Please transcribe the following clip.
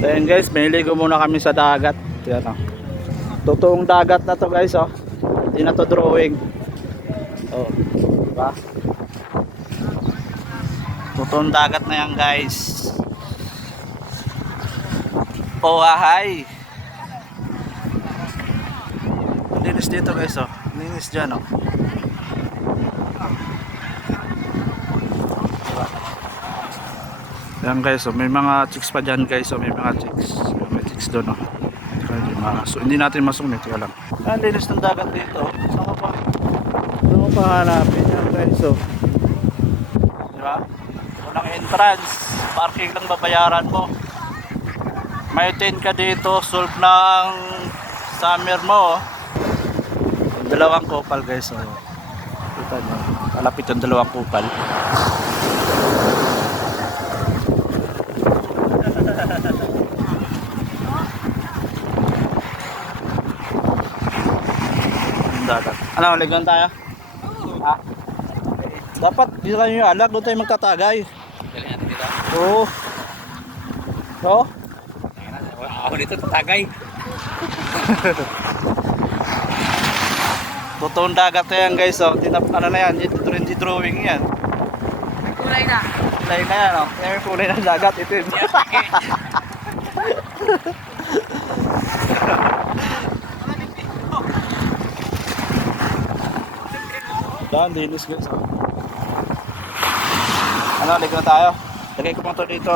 So yun guys, miniligo muna kami sa dagat. Yan o. Totoong dagat na to guys oh. Hindi na to drawing. Oh, diba? Totoong dagat na yan guys. Oh, hi. Linis dito guys oh. Linis dyan oh. Yan guys oh. May mga chicks pa dyan guys oh. May mga chicks. May chicks doon oh. So hindi natin masungit. Kaya lang. Ang linis ng dagat dito. Saan ko pa? Saan ko pa hanapin yan guys oh. Diba? Unang entrance. Parking lang babayaran mo. May 10 ka dito. Solve na ang summer mo oh. Dalawang kupal guys oh. Kita nyo. Kalapit yung dalawang kupal. Dagat. Ano, ligon tayo? Ha? Dapat dito tayo yung alag. Doon tayo magtatagay. Dali natin dito. Oo. Oo? Ako dito tatagay. Totoong dagat na yan guys oh. Ano na yan? Hindi drawing yan. Kulay na. Kulay na yan oh. Yan yung kulay ng dagat. Itim. Daan, dinis guys oh. Ano, ligo na tayo. Lagay ko pa ito dito.